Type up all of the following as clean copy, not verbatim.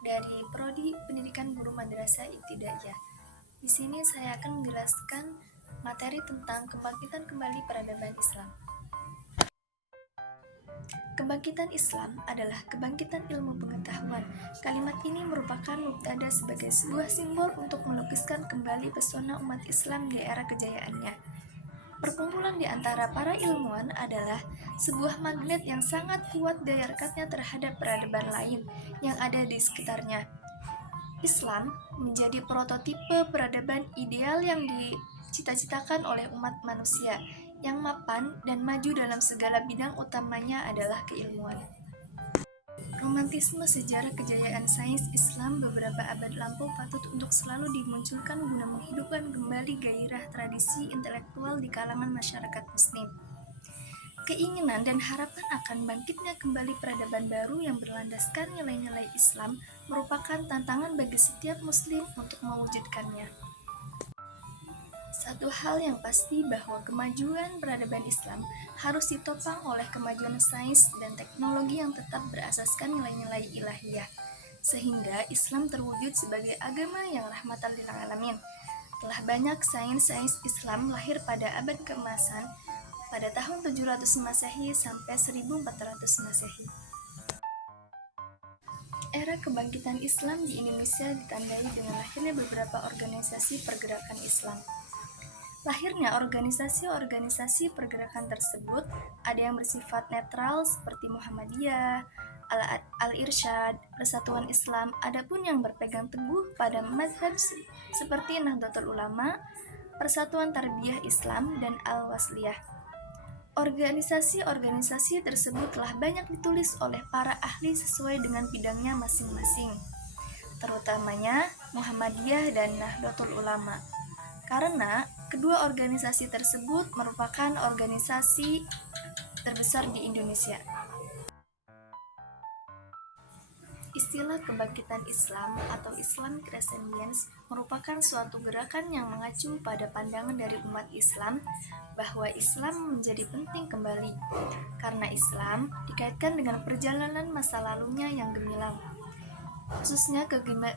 dari Prodi Pendidikan Guru Madrasah Ibtidaiyah. Di sini saya akan menjelaskan materi tentang kebangkitan kembali peradaban Islam. Kebangkitan Islam adalah kebangkitan ilmu pengetahuan. Kalimat ini merupakan mubtada sebagai sebuah simbol untuk melukiskan kembali pesona umat Islam di era kejayaannya. Perkumpulan di antara para ilmuwan adalah sebuah magnet yang sangat kuat daya rekatnya terhadap peradaban lain yang ada di sekitarnya. Islam menjadi prototipe peradaban ideal yang dicita-citakan oleh umat manusia, yang mapan dan maju dalam segala bidang, utamanya adalah keilmuan. Romantisme sejarah kejayaan sains Islam beberapa abad lampau patut untuk selalu dimunculkan guna menghidupkan kembali gairah tradisi intelektual di kalangan masyarakat Muslim. Keinginan dan harapan akan bangkitnya kembali peradaban baru yang berlandaskan nilai-nilai Islam merupakan tantangan bagi setiap Muslim untuk mewujudkannya. Satu hal yang pasti bahwa kemajuan peradaban Islam harus ditopang oleh kemajuan sains dan teknologi yang tetap berasaskan nilai-nilai ilahiyah, sehingga Islam terwujud sebagai agama yang rahmatan lil alamin. Telah banyak sains Islam lahir pada abad keemasan pada tahun 700 Masehi sampai 1400 Masehi. Era kebangkitan Islam di Indonesia ditandai dengan lahirnya beberapa organisasi pergerakan Islam. Lahirnya organisasi-organisasi pergerakan tersebut ada yang bersifat netral seperti Muhammadiyah, Al-Irsyad, Persatuan Islam, adapun yang berpegang teguh pada mazhab seperti Nahdlatul Ulama, Persatuan Tarbiyah Islam, dan Al-Wasliyah. Organisasi-organisasi tersebut telah banyak ditulis oleh para ahli sesuai dengan bidangnya masing-masing, terutamanya Muhammadiyah dan Nahdlatul Ulama. Karena kedua organisasi tersebut merupakan organisasi terbesar di Indonesia. Istilah kebangkitan Islam atau Islamic Renaissance merupakan suatu gerakan yang mengacu pada pandangan dari umat Islam bahwa Islam menjadi penting kembali, karena Islam dikaitkan dengan perjalanan masa lalunya yang gemilang. Khususnya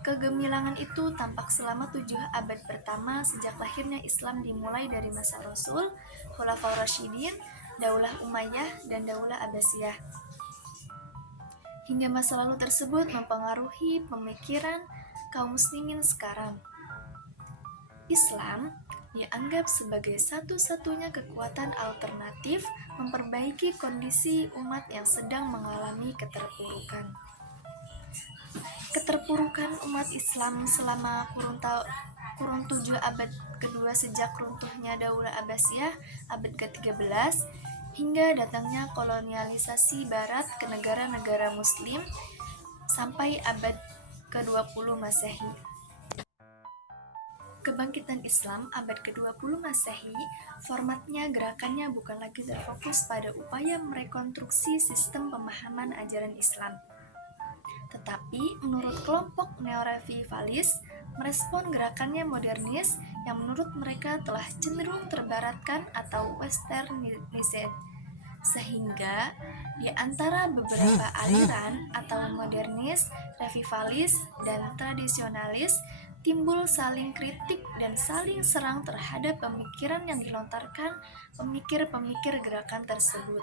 kegemilangan itu tampak selama 7 abad pertama sejak lahirnya Islam, dimulai dari masa Rasul, Khulafaur Rasyidin, Daulah Umayyah, dan Daulah Abbasiyah. Hingga masa lalu tersebut mempengaruhi pemikiran kaum muslimin sekarang. Islam dianggap sebagai satu-satunya kekuatan alternatif memperbaiki kondisi umat yang sedang mengalami keterpurukan. Keterpurukan umat Islam selama kurun 7 abad kedua sejak runtuhnya Daulah Abbasiyah abad ke-13 hingga datangnya kolonialisasi Barat ke negara-negara Muslim sampai abad ke-20 Masehi. Kebangkitan Islam abad ke-20 Masehi, formatnya gerakannya bukan lagi terfokus pada upaya merekonstruksi sistem pemahaman ajaran Islam, tetapi menurut kelompok neorevivalis, merespon gerakannya modernis yang menurut mereka telah cenderung terbaratkan atau westernized, sehingga di antara beberapa aliran atau modernis, revivalis, dan tradisionalis timbul saling kritik dan saling serang terhadap pemikiran yang dilontarkan pemikir-pemikir gerakan tersebut.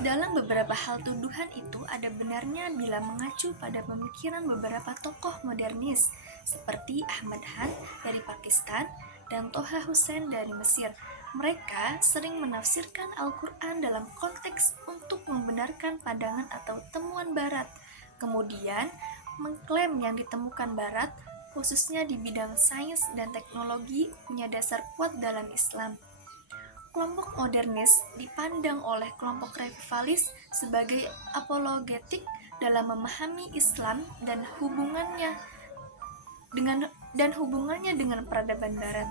Dalam beberapa hal tuduhan itu ada benarnya bila mengacu pada pemikiran beberapa tokoh modernis seperti Ahmad Khan dari Pakistan dan Toha Hussein dari Mesir. Mereka sering menafsirkan Al-Quran dalam konteks untuk membenarkan pandangan atau temuan Barat, kemudian mengklaim yang ditemukan Barat, khususnya di bidang sains dan teknologi, punya dasar kuat dalam Islam. Kelompok modernis dipandang oleh kelompok revivalis sebagai apologetik dalam memahami Islam dan hubungannya dengan peradaban Barat.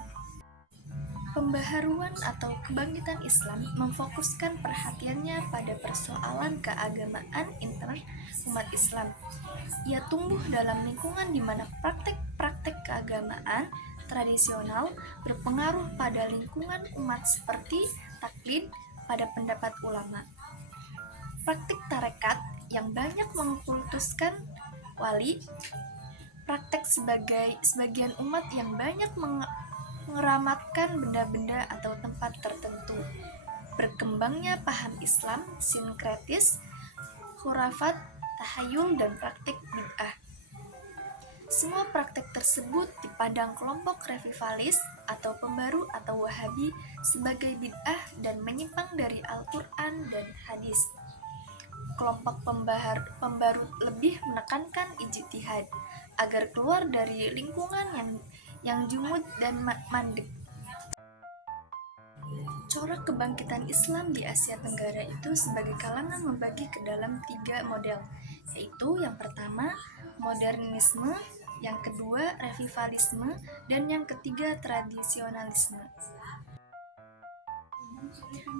Pembaharuan atau kebangkitan Islam memfokuskan perhatiannya pada persoalan keagamaan intern umat Islam. Ia tumbuh dalam lingkungan di mana praktek-praktek keagamaan tradisional berpengaruh pada lingkungan umat seperti taklid pada pendapat ulama. Praktik tarekat yang banyak mengkultuskan wali, praktek sebagian umat yang banyak mengeramatkan benda-benda atau tempat tertentu, berkembangnya paham Islam sinkretis, khurafat, tahayul, dan praktik bid'ah. Semua praktek tersebut dipandang kelompok revivalis atau pembaru atau wahabi sebagai bid'ah dan menyimpang dari Al-Quran dan hadis. Kelompok pembaru lebih menekankan ijtihad agar keluar dari lingkungan yang jumud dan mandek. Corak kebangkitan Islam di Asia Tenggara itu sebagai kalangan membagi ke dalam 3 model, yaitu yang pertama modernisme, yang kedua revivalisme, dan yang ketiga tradisionalisme.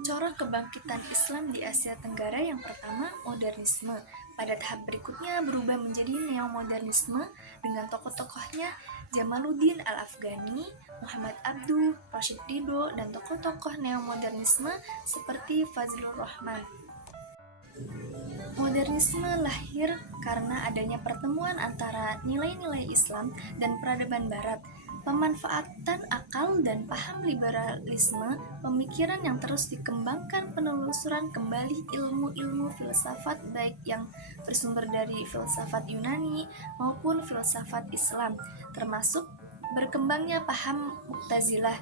Corak kebangkitan Islam di Asia Tenggara yang pertama modernisme, pada tahap berikutnya berubah menjadi neomodernisme dengan tokoh-tokohnya Jamaluddin Al-Afghani, Muhammad Abduh, Rashid Ridho, dan tokoh-tokoh neomodernisme seperti Fazlur Rahman. Modernisme lahir karena adanya pertemuan antara nilai-nilai Islam dan peradaban Barat, pemanfaatan akal dan paham liberalisme, pemikiran yang terus dikembangkan, penelusuran kembali ilmu-ilmu filsafat baik yang bersumber dari filsafat Yunani maupun filsafat Islam, termasuk berkembangnya paham Mu'tazilah,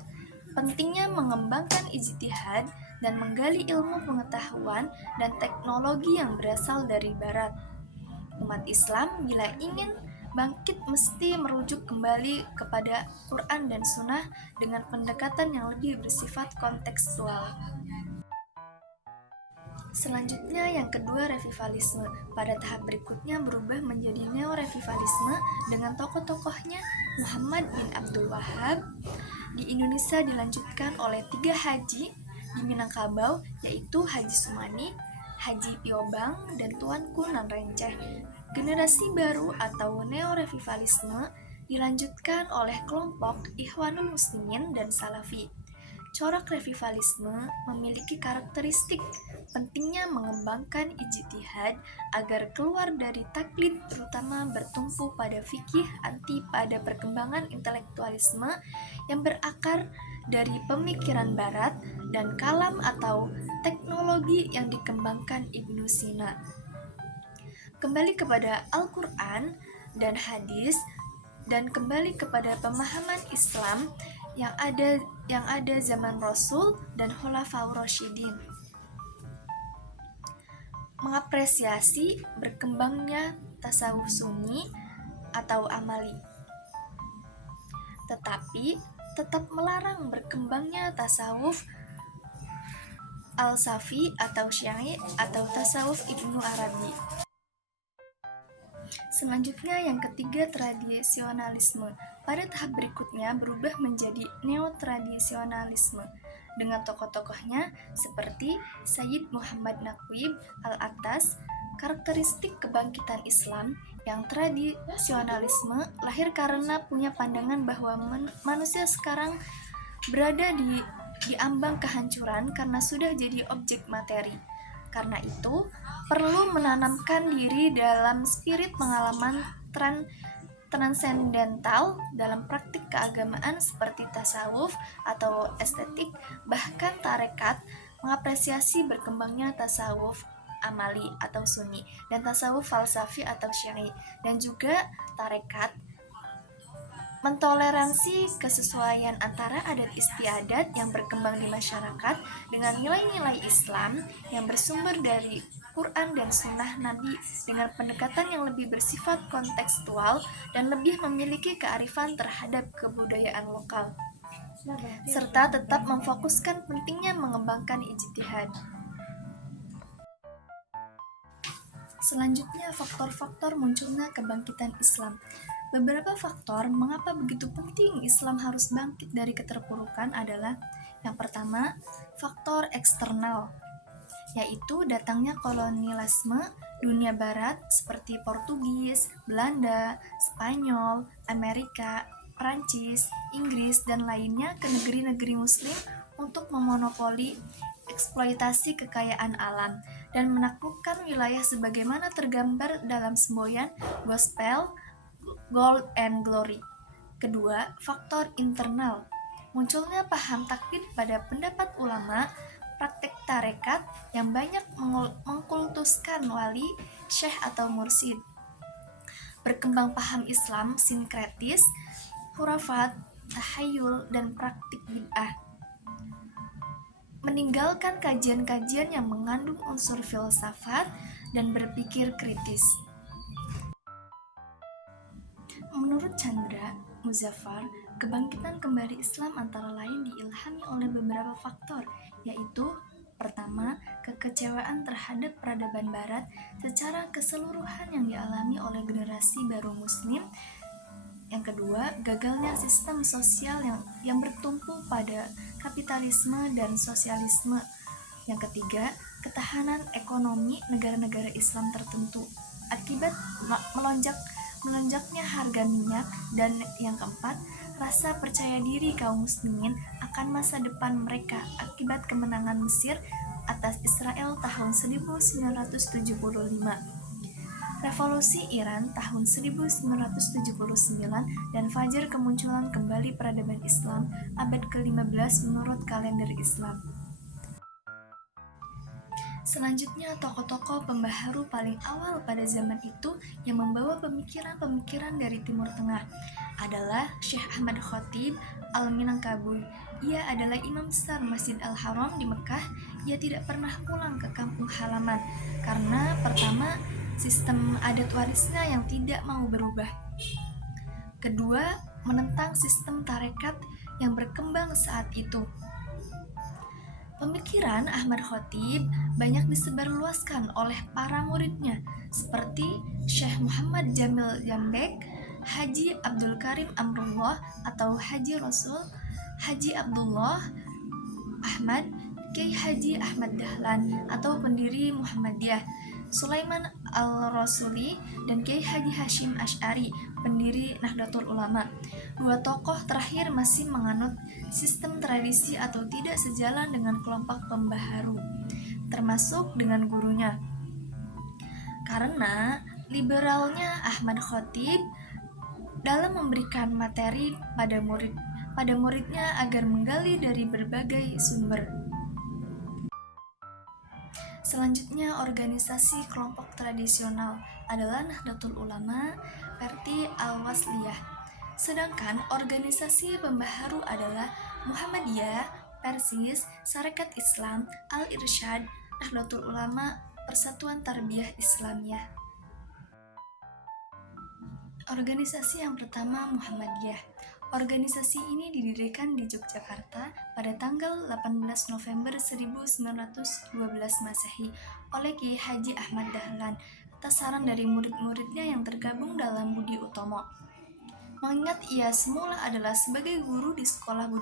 pentingnya mengembangkan ijtihad dan menggali ilmu pengetahuan dan teknologi yang berasal dari Barat. Umat Islam bila ingin bangkit mesti merujuk kembali kepada Quran dan Sunnah dengan pendekatan yang lebih bersifat kontekstual. Selanjutnya yang kedua revivalisme, pada tahap berikutnya berubah menjadi neo-revivalisme dengan tokoh-tokohnya Muhammad bin Abdul Wahab. Di Indonesia dilanjutkan oleh 3 haji di Minangkabau, yaitu Haji Sumani, Haji Piobang, dan Tuanku Nan Renceh. Generasi baru atau neo-revivalisme dilanjutkan oleh kelompok Ikhwanul Muslimin dan Salafi. Corak revivalisme memiliki karakteristik pentingnya mengembangkan ijtihad agar keluar dari taklid, terutama bertumpu pada fikih, anti pada perkembangan intelektualisme yang berakar dari pemikiran Barat dan kalam atau teknologi yang dikembangkan Ibnu Sina. Kembali kepada Al-Quran dan hadis dan kembali kepada pemahaman Islam yang ada zaman Rasul dan Khulafaur Rasyidin. Mengapresiasi berkembangnya tasawuf sunni atau amali, tetapi tetap melarang berkembangnya tasawuf al-Safi atau Syi'i atau tasawuf Ibnu Arabi. Selanjutnya yang ketiga tradisionalisme, pada tahap berikutnya berubah menjadi neo-tradisionalisme dengan tokoh-tokohnya seperti Sayyid Muhammad Naqib Al-Attas. Karakteristik kebangkitan Islam yang tradisionalisme lahir karena punya pandangan bahwa manusia sekarang berada di ambang kehancuran karena sudah jadi objek materi. Karena itu, perlu menanamkan diri dalam spirit pengalaman transendental dalam praktik keagamaan seperti tasawuf atau estetik, bahkan tarekat. Mengapresiasi berkembangnya tasawuf amali atau sunni dan tasawuf falsafi atau syar'i, dan juga tarekat. Mentoleransi kesesuaian antara adat istiadat yang berkembang di masyarakat dengan nilai-nilai Islam yang bersumber dari Quran dan Sunnah Nabi dengan pendekatan yang lebih bersifat kontekstual dan lebih memiliki kearifan terhadap kebudayaan lokal, serta tetap memfokuskan pentingnya mengembangkan ijtihad. Selanjutnya, faktor-faktor munculnya kebangkitan Islam. Beberapa faktor mengapa begitu penting Islam harus bangkit dari keterpurukan adalah: yang pertama, faktor eksternal, yaitu datangnya kolonialisme dunia barat seperti Portugis, Belanda, Spanyol, Amerika, Prancis, Inggris, dan lainnya ke negeri-negeri muslim untuk memonopoli mengeksploitasi kekayaan alam, dan menaklukkan wilayah sebagaimana tergambar dalam semboyan Gospel, Gold and Glory. Kedua, faktor internal. Munculnya paham taklid pada pendapat ulama, praktek tarekat yang banyak mengkultuskan wali, syekh atau mursyid. Berkembang paham Islam sinkretis, hurafat, tahayul, dan praktik bid'ah. Meninggalkan kajian-kajian yang mengandung unsur filsafat dan berpikir kritis. Menurut Chandra Muzaffar, kebangkitan kembali Islam antara lain diilhami oleh beberapa faktor, yaitu pertama, kekecewaan terhadap peradaban barat secara keseluruhan yang dialami oleh generasi baru muslim. Yang kedua, gagalnya sistem sosial yang bertumpu pada kapitalisme dan sosialisme. Yang ketiga, ketahanan ekonomi negara-negara Islam tertentu akibat melonjaknya harga minyak. Dan yang keempat, rasa percaya diri kaum muslimin akan masa depan mereka akibat kemenangan Mesir atas Israel tahun 1975, Revolusi Iran tahun 1979, dan fajar kemunculan kembali peradaban Islam abad ke-15 menurut kalender Islam. Selanjutnya, tokoh-tokoh pembaharu paling awal pada zaman itu yang membawa pemikiran-pemikiran dari Timur Tengah adalah Syekh Ahmad Khatib Al-Minangkawi. Ia adalah imam besar Masjid Al-Haram di Mekah. Ia tidak pernah pulang ke kampung halaman karena pertama, sistem adat warisnya yang tidak mau berubah. Kedua, menentang sistem tarekat yang berkembang saat itu. Pemikiran Ahmad Khatib banyak disebarluaskan oleh para muridnya seperti Syekh Muhammad Jamil Jambek, Haji Abdul Karim Amrullah atau Haji Rasul, Haji Abdullah Ahmad, Kiai Haji Ahmad Dahlan atau pendiri Muhammadiyah, Sulaiman Al-Rasuli, dan Kiai Haji Hashim Asy'ari, pendiri Nahdlatul Ulama. Dua tokoh terakhir masih menganut sistem tradisi atau tidak sejalan dengan kelompok pembaharu, termasuk dengan gurunya. Karena liberalnya Ahmad Khatib dalam memberikan materi pada muridnya agar menggali dari berbagai sumber. Selanjutnya, organisasi kelompok tradisional adalah Nahdlatul Ulama, Parti Al-Wasliyah. Sedangkan organisasi pembaharu adalah Muhammadiyah, Persis, Sarekat Islam, Al-Irsyad, Nahdlatul Ulama, Persatuan Tarbiyah Islamiyah. Organisasi yang pertama, Muhammadiyah. Organisasi ini didirikan di Yogyakarta pada tanggal 18 November 1912 Masehi oleh Kiai Haji Ahmad Dahlan atas saran dari murid-muridnya yang tergabung dalam Budi Utomo. Mengingat ia semula adalah sebagai guru di sekolah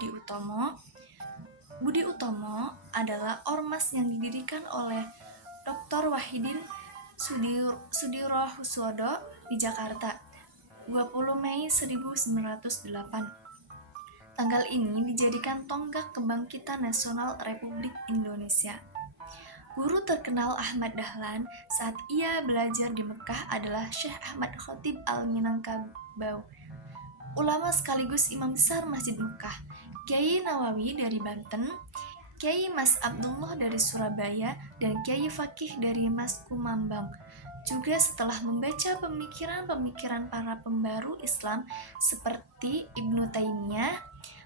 Budi Utomo adalah ormas yang didirikan oleh Dr. Wahidin Sudirohusodo di Jakarta, 20 Mei 1908. Tanggal ini dijadikan tonggak kebangkitan nasional Republik Indonesia. Guru terkenal Ahmad Dahlan saat ia belajar di Mekah adalah Syekh Ahmad Khatib Al-Minangkawi, ulama sekaligus imam besar Masjid Mekah, Kiai Nawawi dari Banten, Kiai Mas Abdullah dari Surabaya, dan Kiai Fakih dari Mas Kumambang. Juga setelah membaca pemikiran-pemikiran para pembaru Islam seperti Ibnu Taimiyah,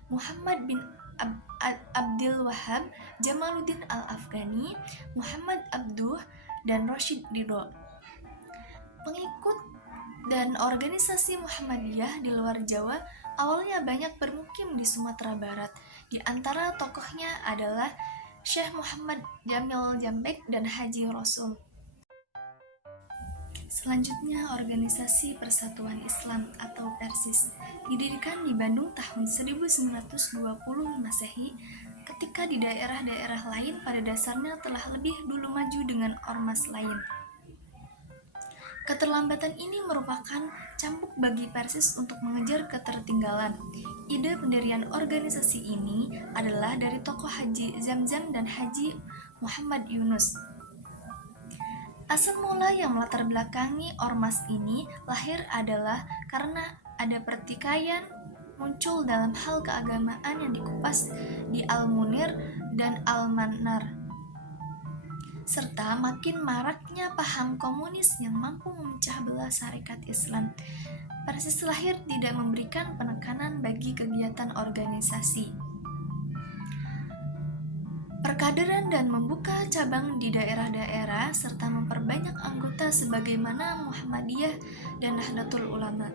Muhammad bin Abdul Wahab, Jamaluddin Al-Afghani, Muhammad Abduh, dan Rashid Ridho. Pengikut dan organisasi Muhammadiyah di luar Jawa awalnya banyak bermukim di Sumatera Barat. Di antara tokohnya adalah Syekh Muhammad Jamil Jambek dan Haji Rasul. Selanjutnya, organisasi Persatuan Islam atau Persis didirikan di Bandung tahun 1920 Masehi, ketika di daerah-daerah lain pada dasarnya telah lebih dulu maju dengan ormas lain. Keterlambatan ini merupakan cambuk bagi Persis untuk mengejar ketertinggalan. Ide pendirian organisasi ini adalah dari tokoh Haji Zamzam dan Haji Muhammad Yunus. Asal mula yang melatar belakangi ormas ini lahir adalah karena ada pertikaian muncul dalam hal keagamaan yang dikupas di Al-Munir dan Al-Manar, serta makin maraknya paham komunis yang mampu memecah belah Sarekat Islam. Persis lahir tidak memberikan penekanan bagi kegiatan organisasi, perkaderan dan membuka cabang di daerah-daerah serta memperbanyak anggota sebagaimana Muhammadiyah dan Nahdlatul Ulama.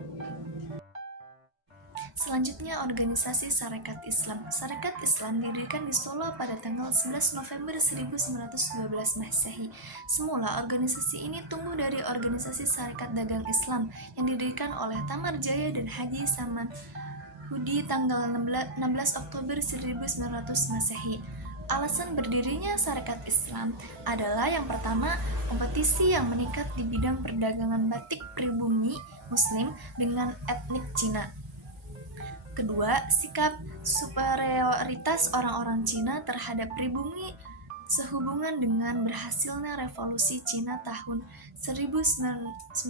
Selanjutnya, organisasi Sarekat Islam. Sarekat Islam didirikan di Solo pada tanggal 11 November 1912 Masehi. Semula, organisasi ini tumbuh dari organisasi Sarekat Dagang Islam yang didirikan oleh Tamar Jaya dan Haji Saman Hudi tanggal 16 Oktober 1900 Masehi. Alasan berdirinya Sarekat Islam adalah yang pertama, kompetisi yang meningkat di bidang perdagangan batik pribumi Muslim dengan etnik Cina. Kedua, sikap superioritas orang-orang Cina terhadap pribumi sehubungan dengan berhasilnya revolusi Cina tahun 1911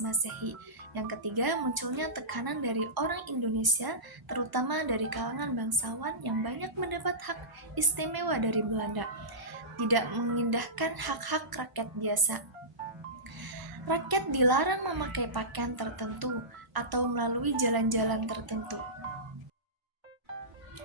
Masehi. Yang ketiga, munculnya tekanan dari orang Indonesia, terutama dari kalangan bangsawan yang banyak mendapat hak istimewa dari Belanda, tidak mengindahkan hak-hak rakyat biasa. Rakyat dilarang memakai pakaian tertentu atau melalui jalan-jalan tertentu.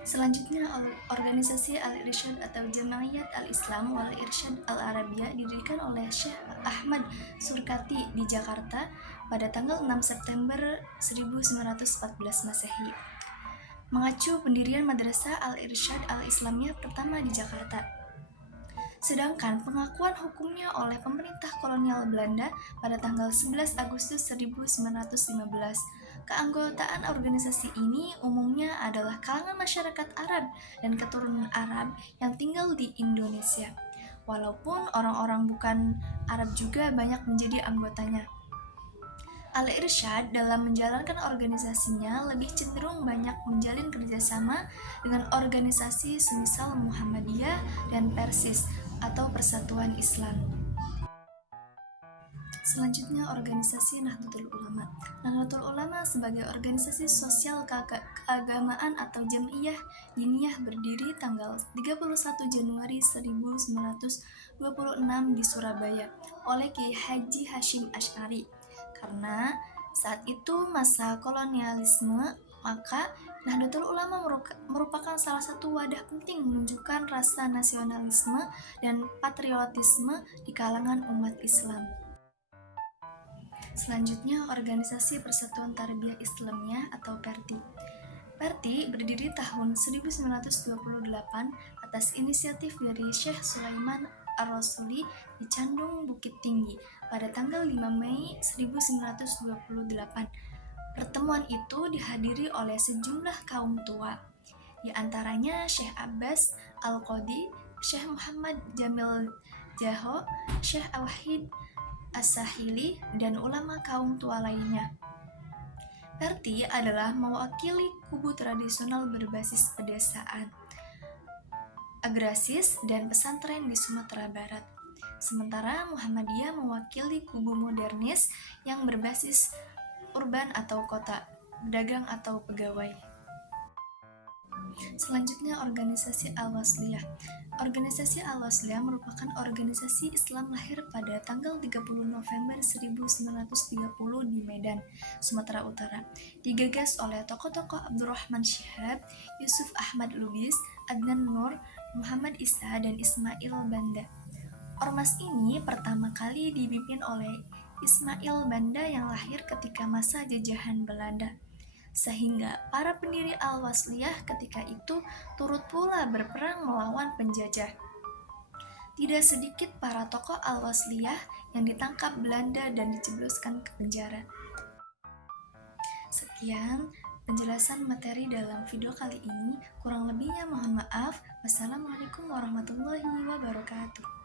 Selanjutnya, organisasi Al-Irsyad atau Jama'iyat Al-Islam wal Irsyad Al-Arabiyah didirikan oleh Syekh Ahmad Surkati di Jakarta pada tanggal 6 September 1914 Masehi. Mengacu pendirian Madrasah Al-Irsyad Al-Islamiyah pertama di Jakarta. Sedangkan pengakuan hukumnya oleh pemerintah kolonial Belanda pada tanggal 11 Agustus 1915. Keanggotaan organisasi ini umumnya adalah kalangan masyarakat Arab dan keturunan Arab yang tinggal di Indonesia. Walaupun orang-orang bukan Arab juga banyak menjadi anggotanya. Al-Irsyad dalam menjalankan organisasinya lebih cenderung banyak menjalin kerjasama dengan organisasi semisal Muhammadiyah dan Persis atau Persatuan Islam. Selanjutnya, organisasi Nahdlatul Ulama. Nahdlatul Ulama sebagai organisasi sosial keagamaan atau Jam'iyah Diniyah berdiri tanggal 31 Januari 1926 di Surabaya oleh Kiai Haji Hasyim Asy'ari. Karena saat itu masa kolonialisme, maka Nahdlatul Ulama merupakan salah satu wadah penting menunjukkan rasa nasionalisme dan patriotisme di kalangan umat Islam. Selanjutnya, organisasi Persatuan Tarbiyah Islamiyah atau PERTI. PERTI berdiri tahun 1928 atas inisiatif dari Syekh Sulaiman Ar-Rasuli di Candung Bukit Tinggi pada tanggal 5 Mei 1928. Pertemuan itu dihadiri oleh sejumlah kaum tua, di antaranya Syekh Abbas Al-Qadi, Syekh Muhammad Jamil Jaho, Syekh Al-Wahid As-Sahili, dan ulama kaum tua lainnya. PERTI adalah mewakili kubu tradisional berbasis pedesaan, agrasis, dan pesantren di Sumatera Barat. Sementara Muhammadiyah mewakili kubu modernis yang berbasis urban atau kota, pedagang atau pegawai. Selanjutnya, organisasi Al-Wasliyah. Organisasi Al-Wasliyah merupakan organisasi Islam lahir pada tanggal 30 November 1930 di Medan, Sumatera Utara. Digagas oleh tokoh-tokoh Abdurrahman Syihab, Yusuf Ahmad Lubis, Adnan Nur, Muhammad Isa, dan Ismail Banda. Ormas ini pertama kali dipimpin oleh Ismail Banda yang lahir ketika masa jajahan Belanda, sehingga para pendiri Al-Wasliyah ketika itu turut pula berperang melawan penjajah. Tidak sedikit para tokoh Al-Wasliyah yang ditangkap Belanda dan dijebloskan ke penjara. Sekian penjelasan materi dalam video kali ini, kurang lebihnya mohon maaf. Wassalamualaikum warahmatullahi wabarakatuh.